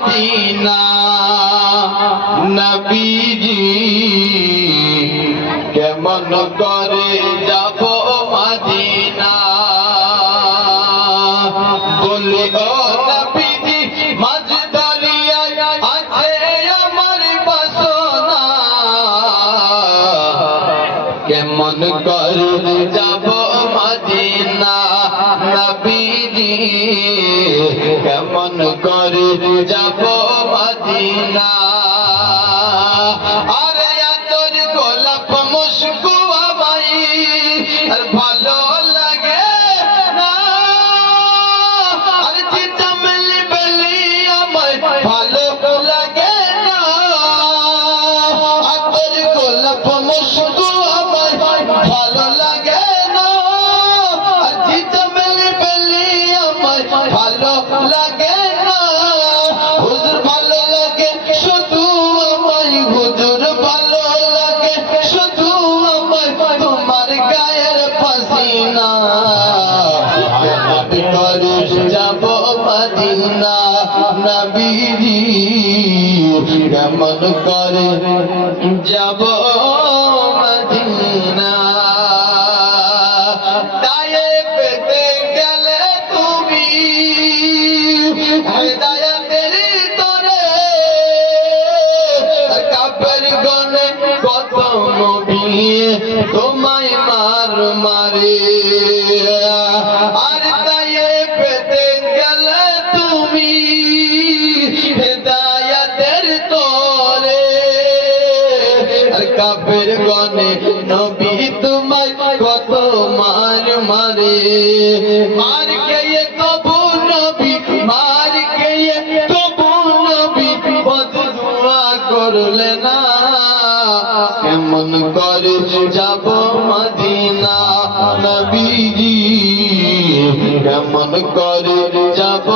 Medina নবীজি কেমন করে যাব মদিনা বলি ও নবীজি মাঝ দরিয়ায় আছে আমার বাসনা কেমন করে যাব মদিনা নবীজি কেমন করে যাব মদিনা আরে তোর গোলাপ মুশকু আমায় আর ভালো লাগে না আর চিতামলি বলি আমায় ভালো লাগে না আর তোর গোলাপ মুশকু আমায় ভালো লাগে না আর চিতামলি বলি আমায় ভালো লাগে না হুজুর ভালো লাগে শুধু আমায় হুজুর ভালো লাগে শুধু আমায় তোমার গায়ের পাসিনা কেমন করে যাব মদিনা নবীজি কেমন করে যাব মদিনা তায়েফে গেলে তুমি হিদায়াতের তরে কাফের গনে কত নবী তোমায় মারে আর তায়েফে গেলে তুমি হিদায়াতের তরে আর কাফের গনে নবী তোমায় কত মারে মার গিয়ে তবু নবী মার গিয়ে তবু নবী বদদুয়া করলে না কেমন করে যাব মদিনা নবীজি কেমন করে যাব